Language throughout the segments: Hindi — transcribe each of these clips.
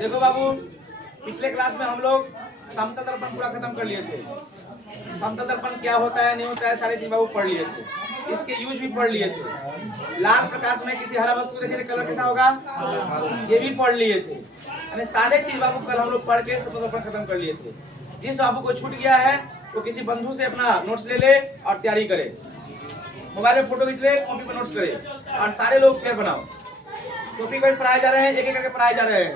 देखो बाबू, पिछले क्लास में हम लोग समतल दर्पण पूरा खत्म कर लिए थे। समतल दर्पण क्या होता है नहीं होता है सारी चीज बाबू पढ़ लिए थे, इसके यूज भी पढ़ लिए थे। लाल प्रकाश में किसी हरा वस्तु को देखिए कलर कैसा होगा, ये भी पढ़ लिए थे। यानी सारे चीज बाबू कल हम लोग पढ़ के समतल दर्पण खत्म कर लिए थे। जिस बाबू को छूट गया है वो किसी बंधु से अपना नोट्स ले ले और तैयारी करे, मोबाइल में फोटो खींच ले, कॉपी पर नोट्स करे और सारे लोग पेड़ बनाओ। टॉपिक वाइज पढ़ाए जा रहे हैं, एक एक करके पढ़ाए जा रहे हैं,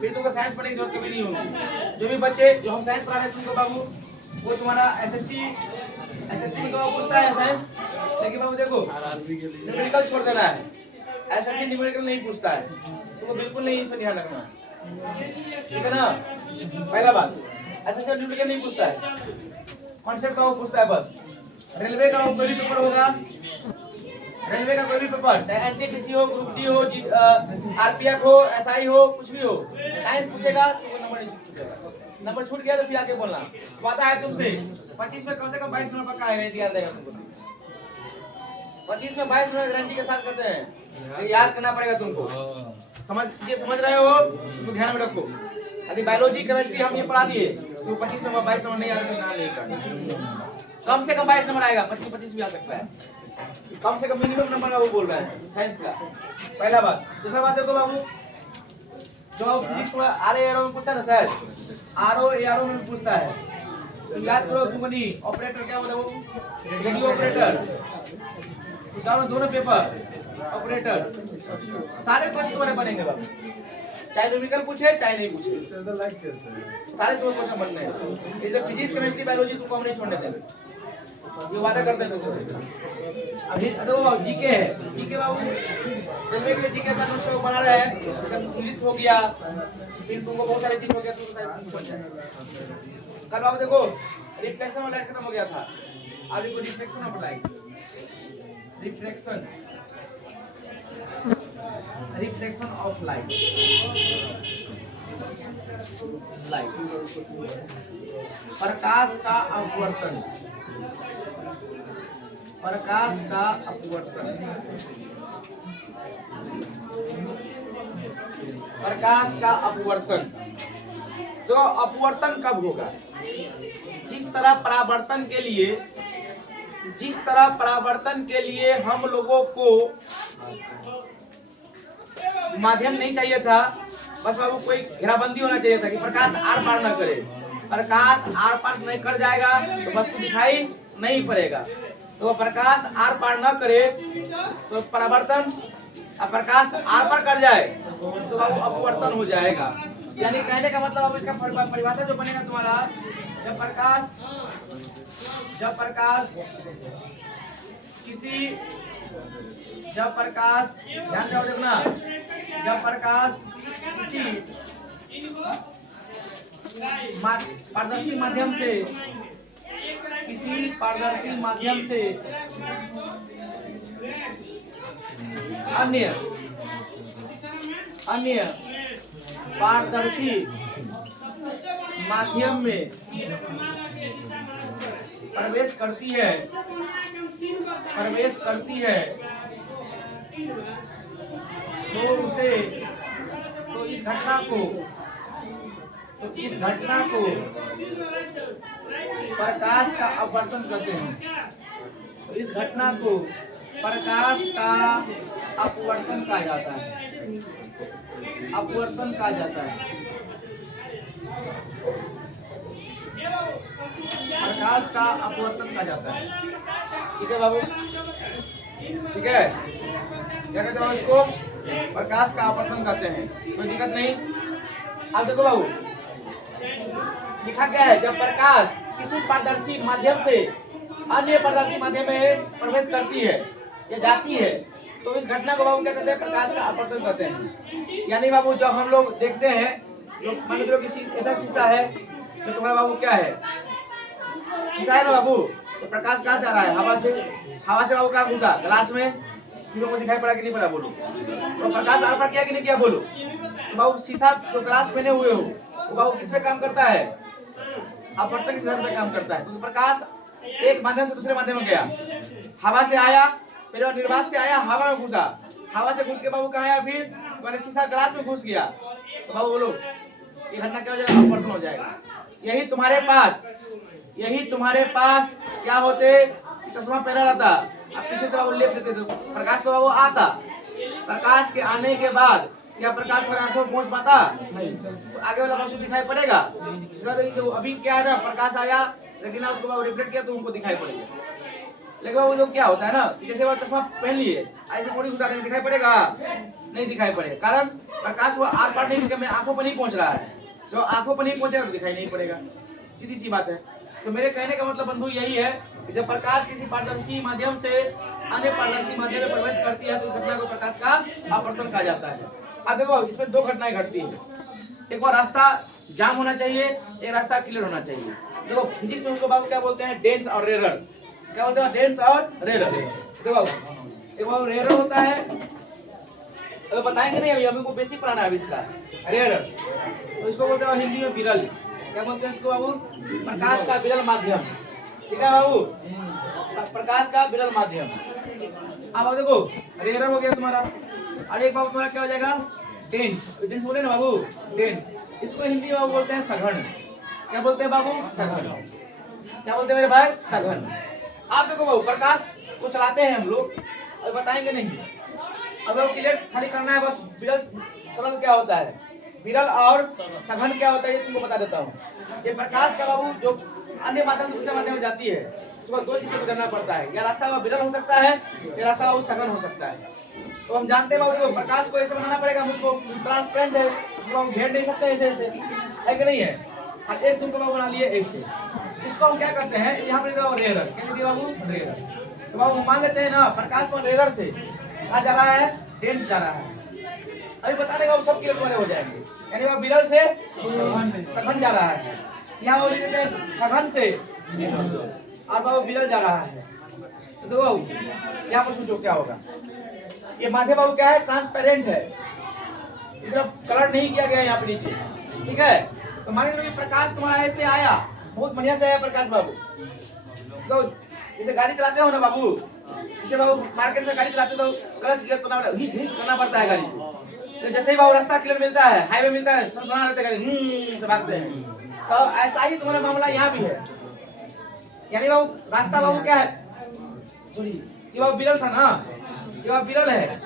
फिर तुमको साइंस पढ़ने की जरूरत कभी नहीं होगी। जो भी बच्चे जो हम साइंस पढ़ा रहे हैं तुमको बाबू, वो तुम्हारा एसएससी में तो पूछता है साइंस, लेकिन बाबू देखो न्यूमेरिकल छोड़ देना है, एसएससी न्यूमेरिकल नहीं पूछता है, तुमको बिल्कुल नहीं इसमें ध्यान रखना, ठीक है ना। पहला बात, एसएससी न्यूमेरिकल नहीं पूछता है, कॉन्सेप्ट का वो पूछता है बस। रेलवे का कोई भी पेपर होगा, रेलवे का कोई भी पेपर, चाहे एनटीपीसी हो, ग्रुप डी हो, आरपीएफ हो, एसआई हो, कुछ भी हो, साइंस पूछेगा तो वो नंबर नहीं छूटेगा। नंबर छूट गया तो फिर आके बोलना। पता है तुमसे 25 में कम से कम 22 नंबर पक्का आएगा, याद रहेगा तुमको। 25 में 22 नंबर गारंटी के साथ कहते हैं, तो याद करना पड़ेगा तुमको। समझ रहे हो, तो ध्यान में रखो। अभी बायोलॉजी केमिस्ट्री हम ये पढ़ा दिए, तो 25 नंबर 22 नंबर नहीं आ रहा, नाम नहीं करना। कम से कम 22 नंबर आएगा, 25 भी आ सकता है, कम से कम मिनिमम नंबर का वो बोल रहा है साइंस का। पहला बात। दूसरा बात देखो बाबू, जो आप फिजिक्स में आर एरो में पूछता है ना शायद, आरओ एआरओ में पूछता है, तो याद करो तुमनी ऑपरेटर क्या होता है, वो रेडियो ऑपरेटर, दोनों पेपर ऑपरेटर सारे क्वेश्चन तुम्हारे बनेंगे बाबू, चाहे न्यूमेरिकल पूछे चाहे नहीं पूछे, सारे तुम्हारे क्वेश्चन बनने हैं। इसलिए फिजिक्स केमिस्ट्री बायोलॉजी तुमको हम नहीं छोड़ने देंगे, ये वादा करते हैं तुमसे। अभी तो जीके है, जीके बाबू रेलवे के लिए जीके का नोट्स बना रहे हैं, संतुलित हो गया, फिर तुमको बहुत सारी चीज हो गया, तुमको कल बाबू देखो रिफ्लेक्शन वाला खत्म हो गया था, अभी को रिफ्लेक्शन में पढ़ाएंगे। रिफ्लेक्शन ऑफ लाइट, प्रकाश का अपवर्तन, प्रकाश का अपवर्तन, प्रकाश का अपवर्तन। तो अपवर्तन कब होगा, जिस तरह परावर्तन के लिए हम लोगों को माध्यम नहीं चाहिए था, बस बाबू कोई घेराबंदी होना चाहिए था कि प्रकाश आर पार न करे। प्रकाश आर पार नहीं कर जाएगा तो वस्तु दिखाई नहीं पड़ेगा, तो प्रकाश आर पार न करे तो परावर्तन, अब प्रकाश आर पार कर जाए तो बाबू अपवर्तन हो जाएगा। यानी कहने का मतलब अब इसका परिभाषा जो बनेगा तुम्हारा, जब ध्यान से देखना, जब प्रकाश किसी पारदर्शी माध्यम से अन्य पारदर्शी माध्यम में प्रवेश करती है, तो इस घटना को प्रकाश का अपवर्तन कहते हैं। तो इस घटना को प्रकाश का अपवर्तन कहा जाता है, अपवर्तन कहा जाता है। प्रकाश का अपवर्तन कहा जाता है, ठीक है बाबू, ठीक है। क्या कहते हैं इसको, प्रकाश का अपवर्तन कहते हैं, कोई दिक्कत नहीं। अब देखो बाबू लिखा क्या है, जब प्रकाश किसी पारदर्शी माध्यम से अन्य पारदर्शी माध्यम में प्रवेश करती है या जाती है, तो इस घटना को बाबू क्या कहते हैं, प्रकाश का अपवर्तन कहते हैं। यानी बाबू जब हम लोग देखते हैं, मान लो किसी ऐसा शीशा है जो तुम्हारा बाबू क्या है, शीशा है ना बाबू, तो प्रकाश कहाँ से आ रहा है, हवा से बाबू कहाँ घुसा, ग्लास में, तुम लोग को दिखाई पड़ा कि नहीं पड़ा, बोलो। तो प्रकाश आर पार किया कि नहीं किया, बोलो। तो बाबू शीशा जो ग्लास पहने हुए हो वो बाबू किस पे काम करता है, अपवर्तन के सिद्धांत पे काम करता है। तो प्रकाश एक माध्यम से दूसरे माध्यम में गया, हवा से आया, पहले निर्वात से आया, हवा में घुसा, हवा से घुस के बाबू कहाँ आया, फिर मैंने शीशा ग्लास में घुस गया तो बाबू बोलो ये घटना क्या हो जाएगा, अपवर्तन हो जाएगा। यही तुम्हारे पास क्या होते, चश्मा पहना रहता, अब पीछे से बाबू लेप देते तो प्रकाश तो बाबू आता, प्रकाश के आने के बाद क्या प्रकाश पर आंखों में पहुंच पाता नहीं, तो आगे वाला वस्तु दिखाई पड़ेगा। तो अभी क्या है ना, प्रकाश आया लेकिन उसको बाबू रिफ्लेक्ट किया तो उनको दिखाई पड़ेगा। लेकिन बाबू जो क्या होता है ना, जैसे वो चश्मा पहन लिए ऐसे बॉडी घुसा देंगे, दिखाई पड़ेगा नहीं दिखाई पड़ेगा, कारण प्रकाश वो आर पार नहीं, मैं आंखों पर नहीं पहुंच रहा है, जो आंखों पर नहीं पहुंचेगा तो दिखाई नहीं पड़ेगा, सीधी सी बात है। तो मेरे कहने का मतलब बंधु यही है कि जब प्रकाश किसी पारदर्शी माध्यम से अन्य पारदर्शी माध्यम में प्रवेश करती है तो उस घटना को प्रकाश का अपवर्तन कहा जाता है। अब देखो इसमें दो घटनाएं घटती है, एक बार रास्ता जाम होना चाहिए, एक रास्ता क्लियर होना चाहिए। देखो फिजिक्स में उसको बाबू क्या बोलते हैं, डेंस और रेरर। क्या बोलते हैं, डेंस और रेरर। देखो एक बार रेरर होता है, अभी बताएंगे नहीं, अभी हमको बेसिक पढ़ाना है अभी इसका। रेरर तो इसको बोलते हैं हिंदी में विरल, क्या बोलते हैं इसको बाबू, प्रकाश का विरल माध्यम, ठीक है बाबू, प्रकाश का विरल माध्यम। अब देखो रेरर हो गया तुम्हारा, और एक बाबू तुम्हारा क्या हो जाएगा, डेंस। डेंस बोले ना बाबू, डेंस, इसको हिंदी में बोलते हैं सघन। क्या बोलते हैं बाबू, सघन। क्या बोलते हैं मेरे भाई, सघन। आप देखो बाबू प्रकाश को चलाते हैं हम लोग, और बताएंगे नहीं, अब वो क्लियर खाली करना है बस। विरल सरल क्या होता है, विरल और सघन क्या होता है ये तुमको बता देता हूँ। ये प्रकाश का बाबू जो अन्य माध्यम से दूसरे माध्यम में जाती है उसको दो चीजों को करना पड़ता है, या रास्ता वो विरल हो सकता है, या रास्ता वो सघन हो सकता है। तो हम जानते हैं बाबू प्रकाश को ऐसे बनाना पड़ेगा, मुझको ट्रांसपेरेंट है, उसको हम घेर नहीं सकते ऐसे ऐसे, है कि नहीं है। और एक तुमको बाबू बना लिए ऐसे, इसको हम क्या करते हैं, यहाँ पर रेरर, क्या लिखिए बाबू, रेरर। तो बाबू मान लेते हैं ना प्रकाश को रेरर से कहाँ जा रहा है, डेंस जा रहा है। अभी बता देगा वो सब क्लियर वाले हो जाएंगे, यानी वह विरल से सघन जा रहा है, यहाँ वो लिखते हैं सघन से और बाबू विरल जा रहा है। तो देखो यहाँ पर सोचो क्या होगा, ये माध्यम बाबू क्या है, ट्रांसपेरेंट है, इसका कलर नहीं किया गया यहाँ पे नीचे, ठीक है। तो मान लीजिए प्रकाश तुम्हारा ऐसे आया, बहुत बढ़िया से आया प्रकाश बाबू। तो जैसे गाड़ी चलाते हो ना बाबू, जैसे बाबू मार्केट में गाड़ी चलाते तो क्लच क्लियर करना पड़ता है गाड़ी को। तो जैसे ही बाबू रास्ता क्लियर मिलता है, हाईवे मिलता है, सब सुना रहते गाड़ी से भागते हैं। तो ऐसा ही तुम्हारा मामला यहाँ भी है, यानी बाबू रास्ता बाबू क्या है, ये बाबू विरल था ना, ये बाबू विरल है,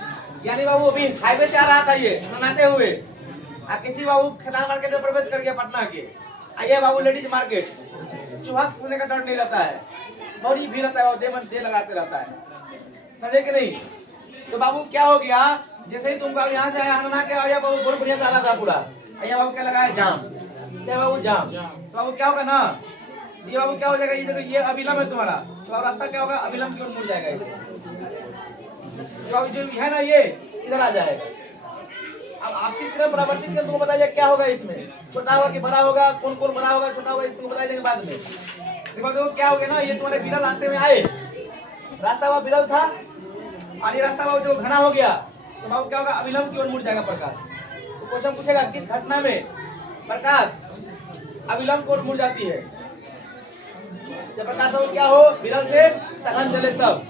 यानी बाबू अभी हाईवे से आ रहा था ये बनाते हुए, किसी बाबू खदान मार्केट में प्रवेश कर गया पटना के, आइए बाबू लेडीज मार्केट, चूहा सोने का डर नहीं रहता है, बड़ी भीड़ रहता है, दे लगाते रहता है, समझे कि नहीं। तो बाबू क्या हो गया, जैसे ही तुमको यहाँ से आया हनना के आया बाबू, बहुत बढ़िया चला था पूरा, आइया बाबू क्या लगाया, जाम, क्या बाबू जाम। तो बाबू क्या होगा ना, ये बाबू क्या हो जाएगा, ये देखो ये अभिलंब है तुम्हारा, तो अब रास्ता क्या होगा, अभिलंब की ओर मुड़ जाएगा इससे, तो जो है ना ये इधर आ जाएगा। अब आपकी तरफ परावर्तित कर तुमको बताइए क्या होगा इसमें, छोटा होगा कि बड़ा होगा, कौन कौन बड़ा होगा छोटा होगा तुमको बताया जाएगा बाद में। देखो क्या हो गया ना, ये तुम्हारे विरल रास्ते में आए, रास्ता वह विरल था और ये रास्ता वह जो घना हो गया, तो बाबू क्या होगा, अभिलंब की ओर मुड़ जाएगा प्रकाश। तो क्वेश्चन पूछेगा किस घटना में प्रकाश अभिलंब की ओर मुड़ जाती है, जब प्रकाश बाबू क्या हो, विरल से सघन चले तब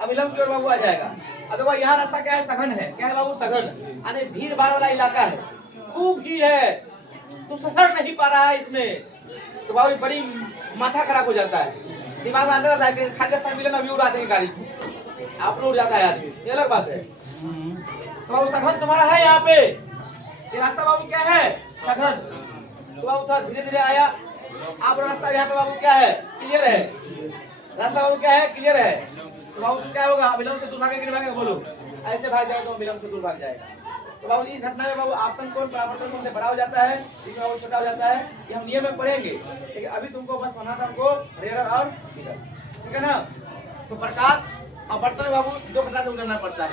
अभिलंब की ओर बाबू आ जाएगा। अथवा यहाँ रास्ता क्या है, सघन है, क्या है बाबू, सघन, यानी भीड़ भाड़ वाला इलाका है, खूब भीड़ है, तू ससर नहीं पा रहा है इसमें, तो बाबू बड़ी माथा खराब हो जाता है, दिमाग में अंदर आता है कि खाली रास्ता मिले ना अभी उड़ा देंगे गाड़ी, आप उड़ जाता है आदमी, ये अलग बात है। तो बाबू सघन तुम्हारा है यहाँ पे, ये रास्ता बाबू क्या है, सघन। तो बाबू थोड़ा धीरे धीरे आया, आप रास्ता यहाँ पे बाबू क्या है, क्लियर है, रास्ता बाबू क्या है, क्लियर है। तो बाबू क्या होगा, अभिलंब से दूर भागेगा कि नहीं भागेगा, बोलो, ऐसे भाग जाएगा तो अभिलंब से दूर भाग जाएगा। तो बाबू इस घटना में बाबू आपतन कोण परावर्तन कोण से बड़ा हो जाता है, इसमें बाबू छोटा हो जाता है, ये हम नियम में पढ़ेंगे, लेकिन अभी तुमको बस पढ़ना था हमको रेरर और विरल, ठीक है ना। तो प्रकाश अपवर्तन बाबू दो घटना से गुजरना पड़ता है,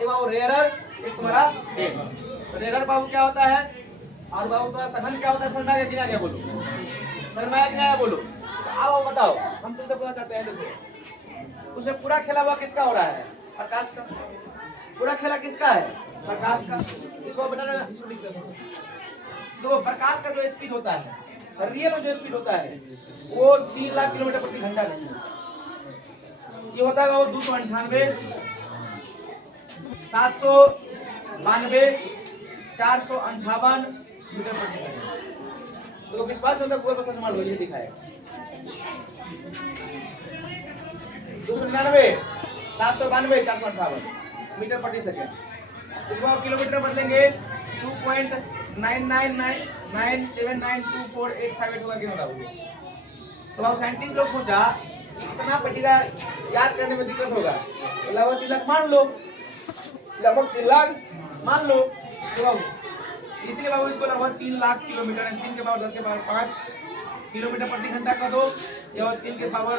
एक बाबू रेरर, एक तुम्हारा डेंस। तो रेरर बाबू क्या होता है, और बाबू तुम्हारा सघन क्या होता है, समझ में आया कि नहीं आया, बोलो, समझ में आया कि नहीं आया, बोलो। तो आओ बताओ, हम तुमसे पूछना चाहते हैं, देखो उसमें पूरा खेला हुआ किसका हो रहा है, प्रकाश का, पूरा खेला किसका है, प्रकाश का। इसको बताना, तो प्रकाश का जो स्पीड होता है, रियल में जो स्पीड होता है वो 3 लाख किलोमीटर प्रति घंटा नहीं है, ये होता है वो 298 700 92,458 मीटर प्रति सेकंड। तो विश्वास होता है गूगल पर सर्च मार लो, ये दिखाएगा 299,792,458 मीटर प्रति सेकंड। इसको आप किलोमीटर बदलेंगे 2.9999792485 होगा क्यों बताओ। तो अब साइंटिस्ट लोग सोचा इतना बचेगा, याद करने में दिक्कत होगा, तो लगभग 3 लाख मान लो, लगभग 3 लाख मान लो। तो इसलिए बाबू इसको लगभग 3 लाख किलोमीटर, 3 के पावर 10 के पावर 5 किलोमीटर प्रति घंटा कर दो, या 3 के पावर,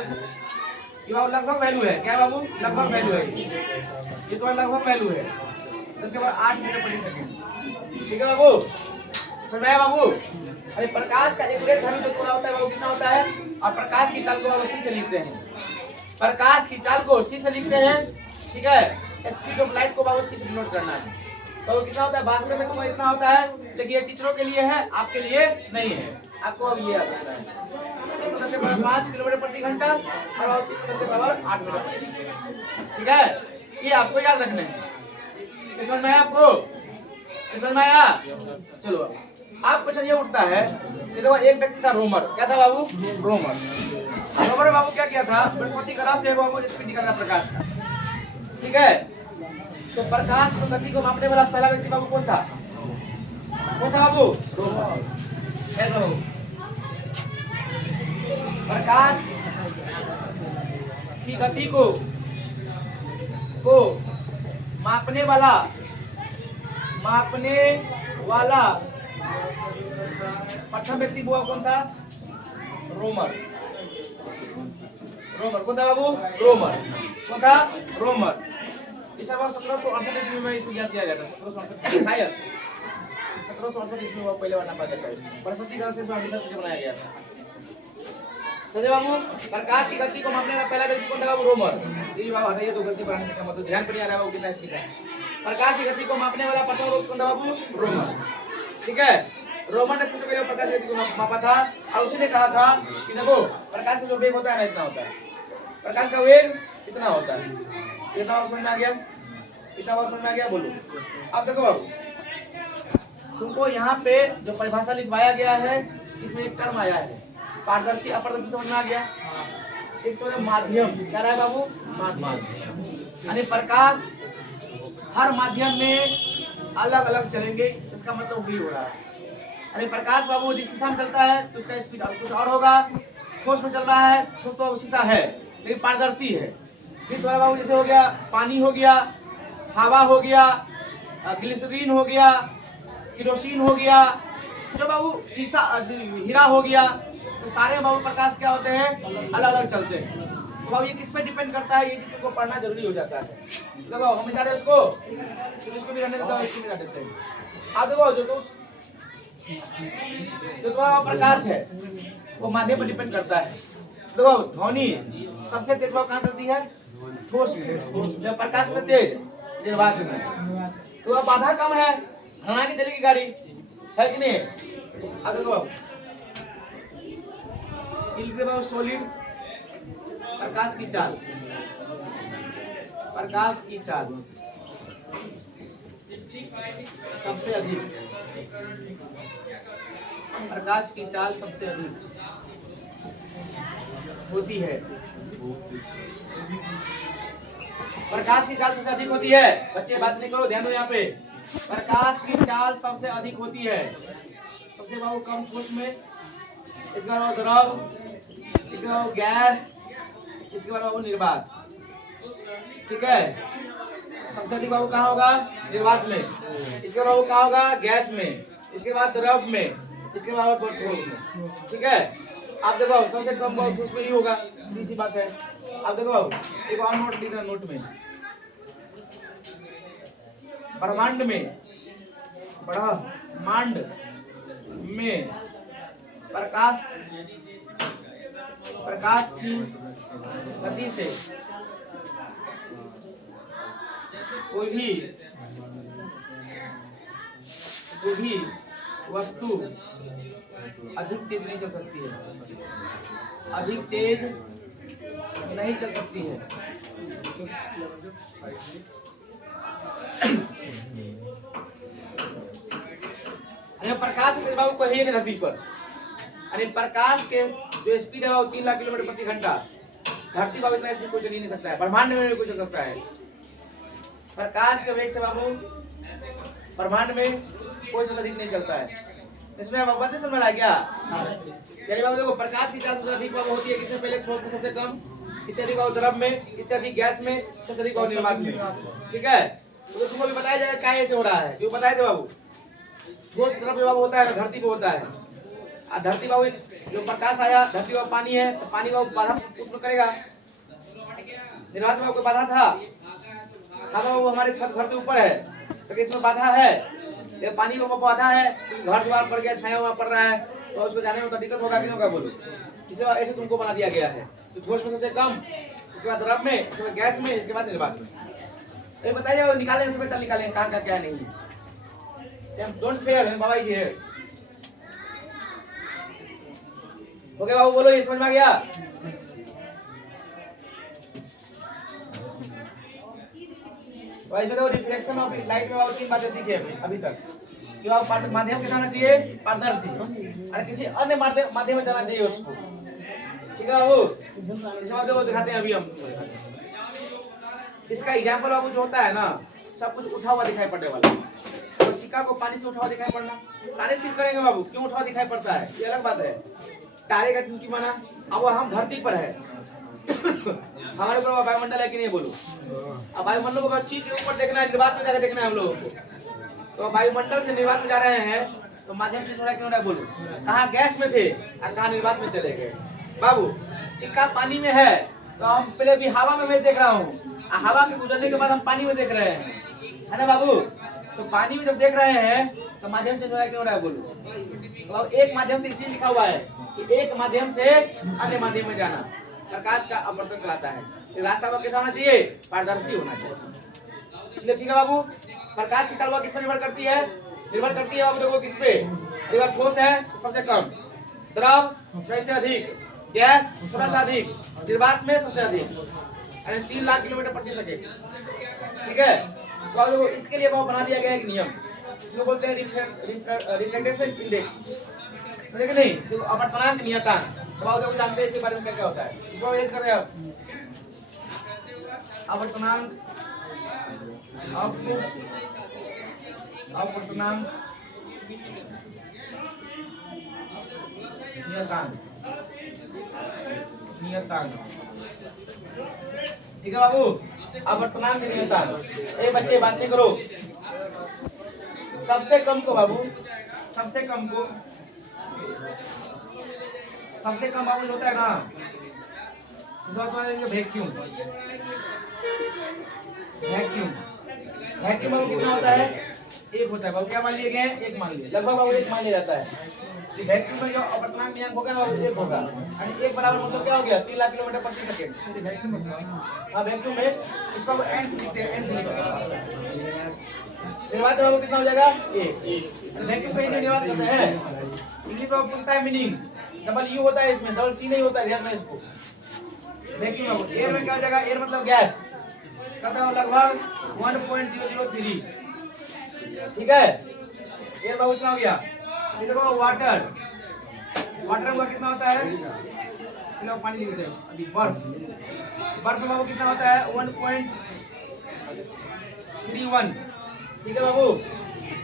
ये बाबू लगभग वैल्यू है। क्या बाबू? लगभग वैल्यू है, ये तो लगभग वैल्यू है। 10 के पावर 8 मीटर प्रति सेकंड। ठीक है बाबू, समझ आया बाबू? अरे प्रकाश का एक्यूरेट टाइम जो थोड़ा होता है वो कितना होता है, और प्रकाश की चाल को हम सी से लिखते हैं, प्रकाश की चाल को सी से लिखते हैं। ठीक है, स्पीड ऑफ लाइट को बाबू सी से डिनोट करना है। तो कितना होता है वास्तव में तुम्हें इतना होता है, लेकिन ये टीचरों के लिए है, आपके लिए नहीं है। आपको अब ये याद रखना है 5 किलोमीटर प्रति घंटा और 8 मीटर। ठीक है, ये आपको याद रखना है। समझ में आया आपको? समझ में आया? चलो आप क्वेश्चन ये उठता है कि देखो एक व्यक्ति था रोमर। क्या था बाबू? रोमर। रोमर ने बाबू क्या किया था, बृहस्पति ग्रह से बाबू स्पीड करना प्रकाश का। ठीक है, तो प्रकाश की गति को मापने वाला पहला व्यक्ति बाबू कौन था? कौन था बाबू? रोमर। हेलो, प्रकाश की गति को मापने वाला प्रथम व्यक्ति वो कौन था? रोमर। कौन था बाबू? रोमर। कौन था? रोमर। इस बार 1768 ईस्वी में इसको ज्ञात किया गया था। 1768 शायद 1768 ईस्वी में पहले बार नापा गया था। बृहस्पति ग्रह से बनाया गया था। चलिए बाबू, प्रकाश की गति को मापने वाला पहला व्यक्ति कौन था बाबू? रोमर। ये बाबू हटाइए तो गलती बनाने का मतलब ध्यान पर नहीं आ रहा है वो कितना स्पीड है। प्रकाश की गति को मापने वाला प्रथम व्यक्ति कौन था बाबू? रोमर। ठीक है, रोमन ने सबसे पहले प्रकाश की गति को मापा था, और उसी ने कहा था कि देखो प्रकाश का जो वेग होता है ना इतना होता है, प्रकाश का वेग इतना होता है। इतना बात समझ में आ गया? इतना बात समझ में आ गया? बोलो अब देखो बाबू, तुमको यहाँ पे जो परिभाषा लिखवाया गया है इसमें एक टर्म आया है पारदर्शी अपारदर्शी, समझ में आ गया? एक तो माध्यम, क्या रहा है बाबू? माध्यम, यानी प्रकाश हर माध्यम में अलग अलग चलेंगे, इसका मतलब वही हो रहा है। अरे प्रकाश बाबू जिस शीशा में चलता है तो उसका स्पीड कुछ और होगा, ठोस में चल रहा है, ठोस तो शीशा है लेकिन पारदर्शी है। फिर तुम्हारा बाबू जैसे हो गया पानी हो गया, हवा हो गया, ग्लिसरीन हो गया, केरोसिन हो गया, जो बाबू शीशा हीरा हो गया, तो सारे बाबू प्रकाश क्या होते हैं? अलग अलग चलते हैं। तो बाबू ये किस पे डिपेंड करता है, ये चीज तुमको पढ़ना जरूरी हो जाता है। देखो हम मिटा रहे उसको, इसको भी रहने देते हैं, इसको भी रहने देते हैं। आप देखो जो तुम्हारा प्रकाश है वो माध्यम पर डिपेंड करता है। देखो ध्वनि सबसे तेज कहाँ चलती है? ठोस में। जब प्रकाश में तेज निर्वात में, तो अब बाधा कम है, हरा के चलेगी गाड़ी, है कि नहीं? अब देखो सॉलिड प्रकाश की चाल, सबसे अधिक, प्रकाश की चाल सबसे अधिक होती है। प्रकाश की चाल सबसे अधिक होती है। बच्चे बात नहीं करो, ध्यान दो यहाँ पे। प्रकाश की चाल सबसे अधिक होती है, सबसे बाबू कम ठोस में, इसके बाद द्रव, इसके बाद गैस, इसके बाद बाबू निर्वात। ठीक है, सबसे अधिक बाबू कहाँ होगा? निर्वात में। इसके बाद बाबू कहाँ होगा? गैस में। इसके बाद द्रव में, इसके बाद ठोस में। ठीक है, आप देखो सबसे कम बहुत ठोस में ही होगा, सीधी बात है। आप देखो एक और नोट लिखना, नोट में ब्रह्मांड में प्रकाश की गति से कोई भी वस्तु अधिक तेज नहीं चल सकती है, अधिक तेज नहीं चल सकती है। यानी प्रकाश के बाबू कहिए धरती पर, यानी प्रकाश के जो स्पीड है वो 3 लाख किलोमीटर प्रति घंटा। धरती बाबू इतना स्पीड कोई चल ही नहीं सकता है, ब्रह्मांड में भी कोई चल सकता है। प्रकाश के वेग से बाबू ब्रह्मांड में कोई सबसे अधिक नहीं चलता है। इसमें बाबू बात समझ में आ रहा है क्या? यानी बाबू देखो प्रकाश की चाल सबसे अधिक बाबू होती है किससे पहले? ठोस में सबसे कम, इससे अधिक बाबू द्रव में, इससे अधिक गैस में, सबसे अधिक बाबू निर्वात में। ठीक है, तो तुमको भी बताया जाएगा क्या ऐसे हो रहा है, क्यों बताए थे बाबू? ठोस द्रव बाबू होता है धरती पे होता है, और धरती बाबू जो प्रकाश आया धरती बाबू पानी है, तो पानी बाबू बाधा उत्पन्न करेगा। निर्वात में कोई बाधा था? हाँ बाबू हमारे छत घर से ऊपर है, तो इसमें बाधा है, ये पानी में बाधा है, घर द्वार पड़ गया, छाया हुआ पड़ रहा है, तो उसको जाने में तो दिक्कत होगा कि नहीं होगा बोलो? इसे ऐसे तुमको बना दिया गया है। तो ठोस में सबसे कम, इसके बाद द्रव में, इसके बाद गैस में, इसके बाद निर्वात में। ये बताइए निकालें, इसमें चल निकालें कहाँ का क्या नहीं है। डोंट फेयर बाबा जी है। ओके बाबू बोलो, ये समझ में आ गया? तो रिफ्लेक्शन ऑफ लाइट में बाबू 3 बातें सीखे अभी तक। कि आप माध्यम के जाना चाहिए पारदर्शी, और किसी अन्य माध्यम में जाना चाहिए उसको। ठीक है बाबू, इस बात को दिखाते हैं अभी हम। इसका एग्जाम्पल बाबू जो होता है ना, सब कुछ उठा हुआ दिखाई पड़ने वाला, और सिक्का को पानी से उठा हुआ दिखाई पड़ना, सारे सिद्ध करेंगे बाबू क्यों उठा हुआ दिखाई पड़ता है, ये अलग बात है। तारे का की माना, अब हम धरती पर है हमारे ऊपर वायुमंडल है कि नहीं बोलो? अब वायुमंडल को चीज के ऊपर देखना है, निर्वात में जाकर देखना है हम लोगों को। तो वायुमंडल से निर्वात में जा रहे हैं, तो माध्यम से थोड़ा क्यों ना बोलो? कहाँ गैस में थे और कहाँ निर्वात में चले गए। बाबू सिक्का पानी में है, तो हम पहले भी हवा में मैं देख रहा हूँ, हवा के गुजरने के बाद हम पानी में देख रहे हैं, है ना बाबू? तो पानी में जब देख रहे हैं तो माध्यम से थोड़ा क्यों ना बोलो? तो एक माध्यम से इसलिए लिखा हुआ है कि एक माध्यम से अन्य माध्यम में जाना प्रकाश का अपवर्तन कहलाता है। रास्ता बाबू कैसा होना चाहिए? पारदर्शी होना चाहिए। इसलिए ठीक है बाबू, प्रकाश की चाल किस पर निर्भर करती है? निर्भर करती है बाबू देखो किस पे? अगर ठोस है तो सबसे कम, द्रव थोड़ा से अधिक, गैस थोड़ा सा अधिक, निर्वात में सबसे अधिक, 3 लाख किलोमीटर प्रति सेकेंड। ठीक है, तो देखो इसके लिए बाबू बना दिया गया एक नियम, इसको बोलते हैं रिफ्लेक्टेशन इंडेक्स। ठीक नहीं, देखो अपवर्तनांक नियतांक। तो बाबू देखो जानते हैं इसके बारे में क्या क्या होता है, इसको याद करें आप। अपवर्तनांक नियतांक। ठीक है बाबू, अपवर्तनांक नियतांक। ए बच्चे बात नहीं करो, सबसे कम को बाबू, सबसे कम बाबू होता है ना, वैक्यूम। वैक्यूम बाबू कितना होता है? 1 होता है बाबू। क्या मान लिए गए? 1 मान लिए, लगभग बाबू 1 मान लिया जाता है। वैक्यूम में जो अपवर्तनांक नियतांक होगा ना 1 होगा, यानी 1 बराबर मतलब क्या हो गया? 3 लाख किलोमीटर प्रति सेकंड। वैक्यूम में इसको एन से लिखते हैं, एन से लिखते हैं। निर्वात बाबू कितना हो जाएगा? 1। वैक्यूम का निर्वात करते हैं। इंग्लिश में पूछता है मीनिंग, डबल यू होता है इसमें, डबल सी नहीं होता है, ध्यान में इसको। वैक्यूम बाबू एयर में क्या हो जाएगा? एयर मतलब गैस, कहता हूं लगभग 1.003। ठीक है, एयर बाबू कितना हो गया? ये देखो वाटर में कितना होता है? चलो पानी लिख देते हैं अभी। बर्फ में बाबू कितना होता है? 1.31। ठीक है बाबू,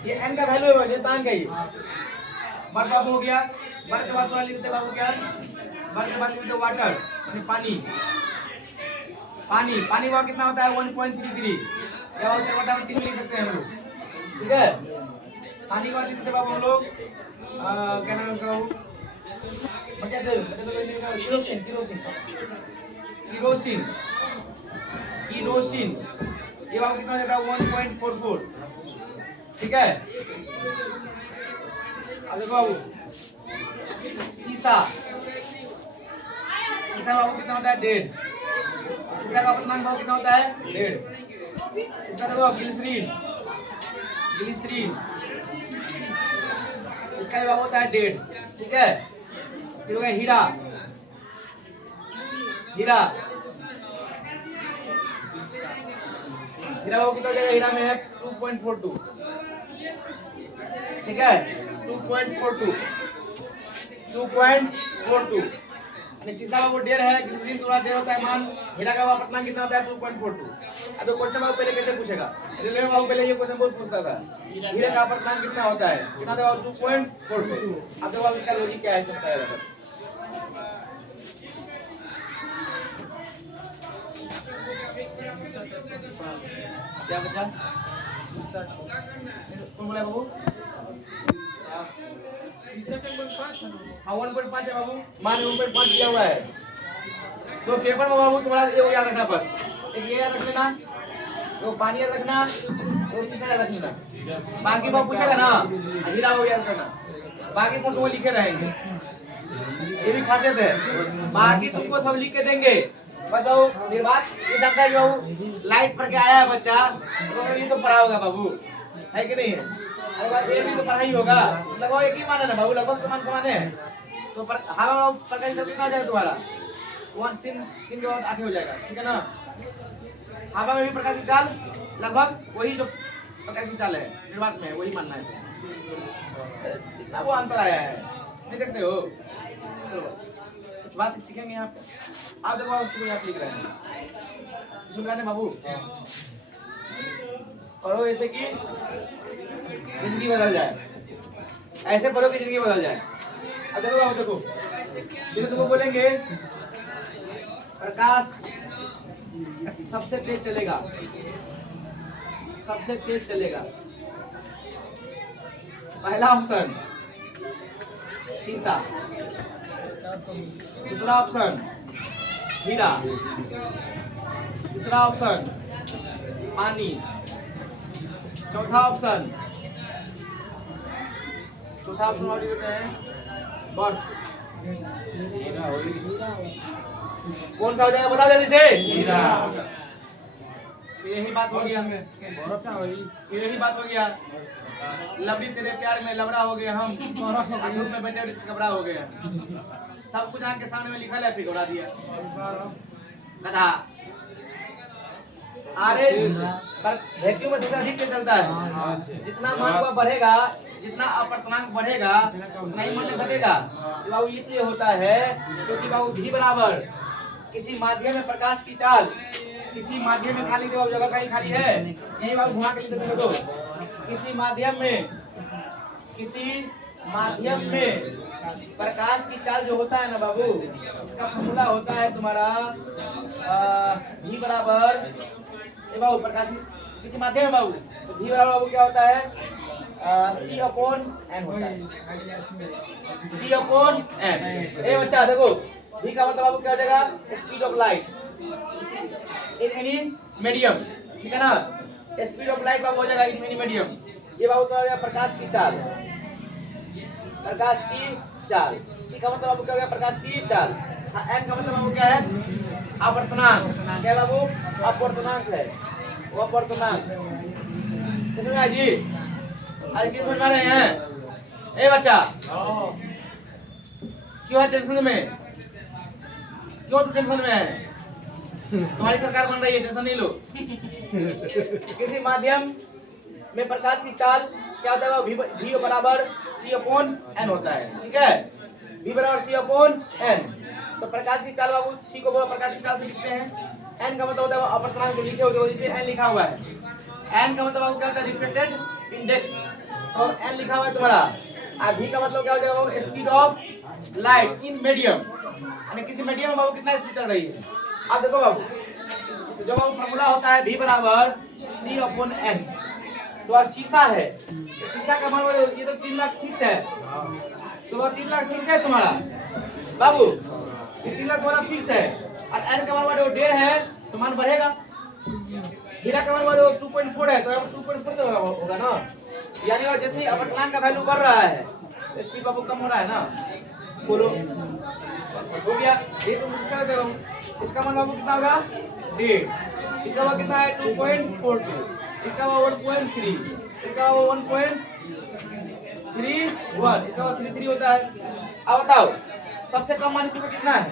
ये एन का वैल्यू है, नियतांक है ये। बर्फ बाबू हो गया। बर्फ के बाद लिख देते बाबू क्या? बर्फ के बाद लिख देते वाटर, पानी बाबू कितना होता है? 1.33। या बाबू 4/3 लिख सकते हैं हम लोग। ठीक है, पानी के बाद लिख देते बाबू हम लोग क्या नाम है किरोसिन। ये बाबू कितना हो जाता है? 1.44। ठीक है, अब देखो बाबू शीशा बाबू कितना होता है? 1.5। शीशा का अपवर्तनांक बाबू कितना होता है? 1.5। इसका देखो ग्लिसरीन, इसका जवाब होता है 1.5। ठीक है, फिर हो गया हीरा बाबू कितना हो जाएगा? हीरा में है 2.42। ठीक है, 2.42 2.42 आणि शीशा बाबू डेढ़ है, ग्लिसरीन थोड़ा डेढ़ होता है मान, हीरा का अपना कितना होता है 2.42। अब तो क्वेश्चन बाबू पहले कैसे पूछेगा, रेलवे में बाबू पहले ये क्वेश्चन बहुत पूछता था, हीरे का अपना कितना होता है, कितना होता है 2.42। अब देखो इसका लॉजिक क्या है सब बताएगा सर। क्या बचा, कौन बोला बाबू, हाँ 1.5 है बाबू, मान 1.5 दिया हुआ है। तो पेपर में बाबू तुम्हारा ये याद रखना, बस एक ये याद रख लेना, तो पानी याद रखना, तो शीशा याद रख लेना। बाकी बाबू पूछेगा ना हीरा वो याद करना, बाकी सब तुमको लिखे रहेंगे, ये भी खासियत है, बाकी तुमको सब लिख के देंगे। बस वो ये बात ये जानता है कि वो लाइट पढ़ के आया है बच्चा, तो ये तो पढ़ा होगा बाबू, है कि नहीं है? अरे बात ये भी तो पढ़ाई होगा, लगभग एक ही मान है ना बाबू, लगभग तो मान समान है। तो हाँ प्रकाश सब कितना हो जाएगा तुम्हारा 3 के बाद 8 हो जाएगा, ठीक है ना। हवा में भी प्रकाश की चाल लगभग वही जो प्रकाश की चाल है निर्वात में, वही मानना है। इतना वो अंतर आया है, नहीं देखते हो। चलो कुछ बात सीखेंगे यहाँ पे, आप देखो आप लिख रहे हैं, सुन रहे हैं बाबू, पढ़ो ऐसे कि जिंदगी बदल जाए, ऐसे पढ़ो कि जिंदगी बदल जाए। अब देखो बाबू, देखो जैसे तुमको बोलेंगे प्रकाश सबसे तेज चलेगा, सबसे तेज चलेगा, पहला ऑप्शन शीशा, दूसरा ऑप्शन हीरा, तीसरा ऑप्शन पानी, चौथा ऑप्शन और देते हैं बर्फ। कौन सा हो जाएगा बता जल्दी से, हीरा। यही बात हो गया, यही बात हो गया, लवली तेरे प्यार में लबड़ा हो गए हम, धूप में बैठे घबरा हो गए, सब कुछ आंख के सामने में लिखा है फिर घबरा दिया गधा। अरे वैक्यूम में सबसे अधिक चलता है, जितना मान बढ़ेगा, जितना अपर्तनांक बढ़ेगा उतना ही मान घटेगा। बाबू इसलिए होता है क्योंकि बाबू भी बराबर किसी माध्यम में प्रकाश की चाल, किसी माध्यम में खाली जगह कहीं खाली है, यही बाबू घुमा के लिख दो, किसी माध्यम में प्रकाश की चाल जो होता है ना बाबू, इसका फॉर्मूला होता है तुम्हारा V बराबर, ये बाबू प्रकाश किसी माध्यम में बाबू, तो V बराबर बाबू क्या होता है C/N होता है, C/N। ए बच्चा देखो V का मतलब बाबू क्या हो जाएगा, speed of light in any medium, ठीक है ना, स्पीड ऑफ लाइट बाबू हो जाएगा इन एनी मीडियम। ये बाबू क्या हो जाएगा प्रकाश की चाल, प्रकाश की चाल। C का मतलब बाबू क्या हो गया प्रकाश की चाल। N का मतलब बाबू क्या है अपर्तनांक, क्या बाबू अपर्तनांक है, वो अपर्तनांक। समझ आए जी, आज की समझ रहे हैं। ए बच्चा क्यों है टेंशन में, क्यों तू टेंशन में है, तुम्हारी सरकार बन रही है, टेंशन नहीं लो। किसी माध्यम में प्रकाश की चाल क्या होता है, V बराबर C/N होता है, ठीक है, V बराबर C/N। तो प्रकाश की चाल बाबू C को प्रकाश की चाल से लिखते हैं, N का मतलब होता है अपर्तनांक जो लिखे होते हैं, इसे N लिखा हुआ है। N का मतलब बाबू क्या होता है रिफ्लेक्टेड इंडेक्स, और N लिखा हुआ है तुम्हारा। और V का मतलब क्या हो जाएगा speed of light in medium, यानी किसी मीडियम में बाबू कितना स्पीड चल रही है। अब देखो बाबू, तो जब बाबू फॉर्मूला होता है V बराबर C/N, तो शीशा है, तो शीशा का मान ये तो 3 लाख फिक्स है, तो 3 लाख फिक्स है तुम्हारा बाबू, ये 3 लाख तुम्हारा फिक्स है। और N का मान 1.5 है तो मान बढ़ेगा, हीरा का मान 2.4 है तो 2.4 से होगा ना, यानी जैसे ही अपर्तनांक का वैल्यू बढ़ रहा है तो स्पीड बाबू कम हो रहा है ना, बोलो हो गया। ये तो मुश्किल दे रहा हूँ, इसका मान बाबू कितना होगा 1.5, इसका मान कितना है 2.42, इसका 1.3, इसका 1.31, इसका 33 होता है। अब बताओ सबसे कम मान इसमें कितना है,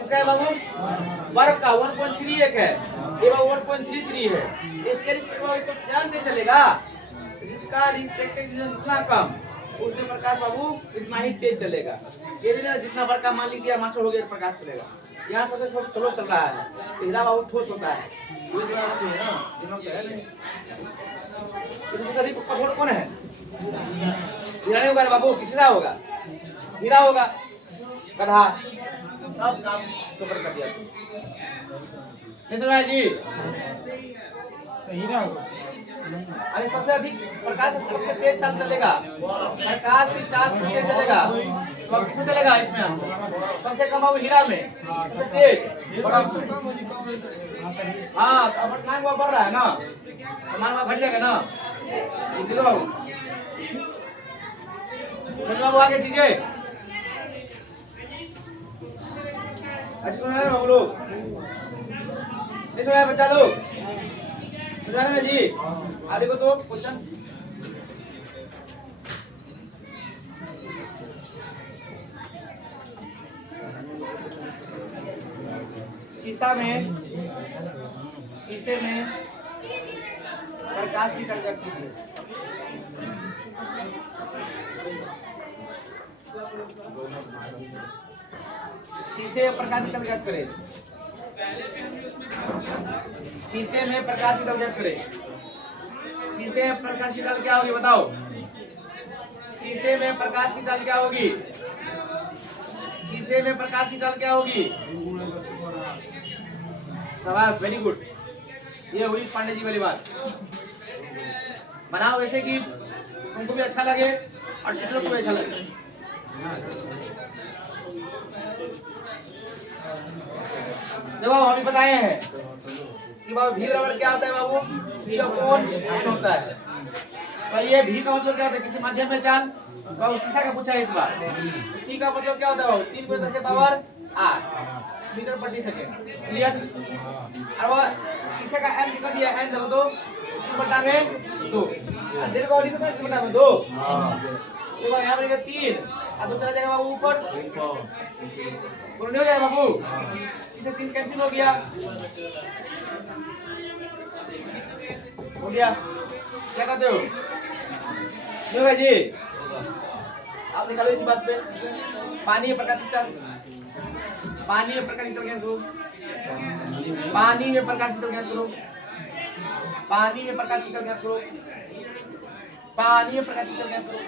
इसका है बाबू बर्फ का 1.31 है, ये बाबू 1.33 है। इसके स्पीड बाबू इसको जानते चलेगा, जिसका रिफ्लेक्टेड जितना कम उसमें प्रकाश बाबू इतना ही तेज चलेगा। ये नहीं ना जितना बड़का मान लीजिए मास्टर हो गया प्रकाश चलेगा। यहाँ सबसे स्लो चल रहा है, हीरा बाबू ठोस होता है। ये जो है ना दिमाग है नहीं। इसमें सबसे अधिक कठोर कौन है? हीरा नहीं होगा बाबू, किसी का होगा? हीरा होगा। गधा सब काम तो कर दिया निश्चय जी। हीरा होगा। अरे सबसे अधिक प्रकाश सबसे तेज चल चलेगा, प्रकाश की चाल सबसे तेज चलेगा तो किसमें चलेगा? इसमें सबसे कम अब हीरा में सबसे तेज बड़ा। हाँ अब मांग बढ़ रहा है ना, मांग घट जाएगा ना। किलो चलो बाबू आगे चीजें अच्छे सुना रहे बाबू लोग, नहीं सुना बच्चा लोग? सुना रहे जी? आगे को तो क्वेश्चन शीशे में प्रकाश की तरंग शीशे में प्रकाश की तरंग करे, शीशे में प्रकाश की तरंग करे। शीशे में प्रकाश की चाल क्या होगी बताओ? शीशे में प्रकाश की चाल क्या होगी? शीशे में प्रकाश की चाल क्या होगी? शाबाश, वेरी गुड। ये हुई पांडे जी वाली बात। बनाओ ऐसे कि तुमको भी अच्छा लगे और दूसरों को भी अच्छा लगे। देखो हम बताए हैं कि बाबू भी बराबर क्या होता है बाबू? सी अपॉन एन होता है। तो ये भी का मतलब क्या होता है? किसी माध्यम में चाल बाबू शीशा का पूछा है इस बार। सी का मतलब क्या होता है बाबू? 3 × 10 के पावर 8 मीटर प्रति सेकंड। क्लियर? और शीशे का एन कितना दिया? एन देखो तो 2/2 देर को नीचे 2/2 देखो यहाँ पर 3 अब तो चला जाएगा बाबू ऊपर नहीं हो जाएगा बाबू। इसे 3 कैंसिल हो गया क्या कहते हो? नहीं होगा जी? आप निकालो इसी बात पे। पानी में प्रकाश की चाल, पानी में प्रकाश की चाल ज्ञात करो, पानी में प्रकाश की चाल ज्ञात करो, पानी में प्रकाश की चाल ज्ञात करो, पानी में प्रकाश की चाल ज्ञात करो,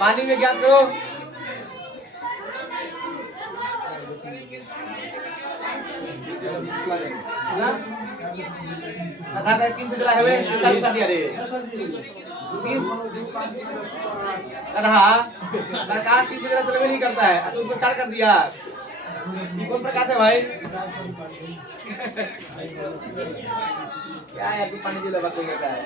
पानी में ज्ञात करो। कथा का 3 से चला है वे 40 दिया रे 30 कथा प्रकाश 3 से ज्यादा चलवे नहीं करता है तो उसको 4 कर दिया। ये कौन प्रकाश है भाई? क्या यार तू पानी जी बात करता है।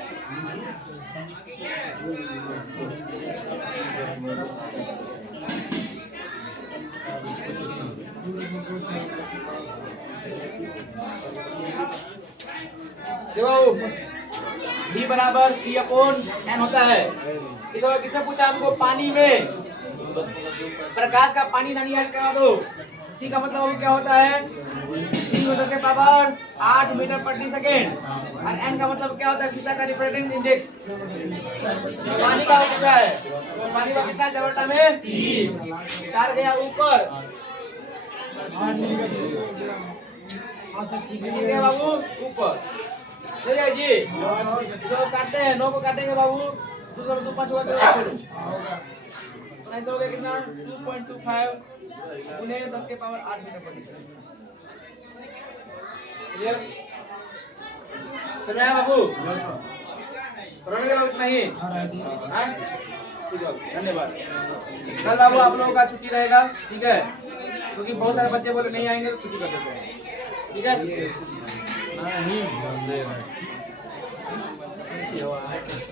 देखो B बराबर C अपॉन N होता है। इसको किसने पूछा हमको? पानी में प्रकाश का पानी नहीं याद करा दो। C का मतलब अभी क्या होता है? 3 × 10 के पावर 8 मीटर प्रति सेकेंड। और N का मतलब क्या होता है? शीशा का रिफ्रैक्टिव इंडेक्स। पानी का पूछा है तो पानी का कितना चौबटा में 3 4 गया ऊपर गया बाबू ऊपर ले जाइए जी। जो काटते हैं 9 को काटेंगे बाबू 2 5 होगा तो नहीं तो होगा कितना 2.25 उन्हें 10 के पावर 8 मीटर प्रति सेकंड। क्लियर? समझ आया बाबू? करने के बाद इतना ही हां ठीक है धन्यवाद। कल बाबू आप लोगों का छुट्टी रहेगा ठीक है क्योंकि बहुत सारे बच्चे बोले नहीं आएंगे तो छुट्टी कर देते हैं ठीक है। नहीं